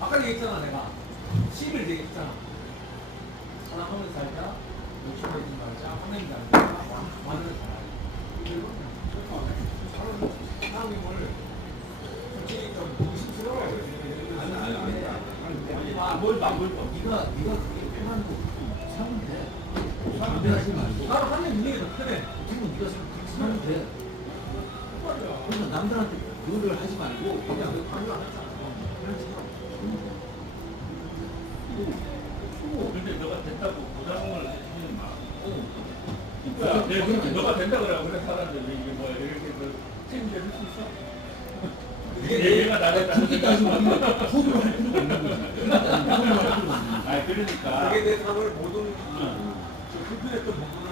아까 얘기했잖아 내가 10일 얘기했잖아. 사랑하면 살자. 욕심 내지 말자. 화내지 말자. 완을 살아. 이거 사람을 솔직히 좀 의심스러워. 네가 그게 편한 거 사면 돼. 반대하지 말고. 나는 하는 분위기가 더 크네. 지금 네가 사면 돼. 그래서 남들한테 그거를 하지 말고 그냥 그 강요 안 했잖아. 근데 너가 된다고 부담을 해주지 마. 그러니까 내가 너가 된다 그러고 그래 사람들이 이게 뭐야 이렇게 책임져 줄수 있어? 얘가 나를 그렇게 따지면 호도를 할 필요가 없는 거지. 그렇게 따지면 호도를 할 필요가 없는 거지. 아 그러니까 그게 내 삶을 모든 불편했던 부분을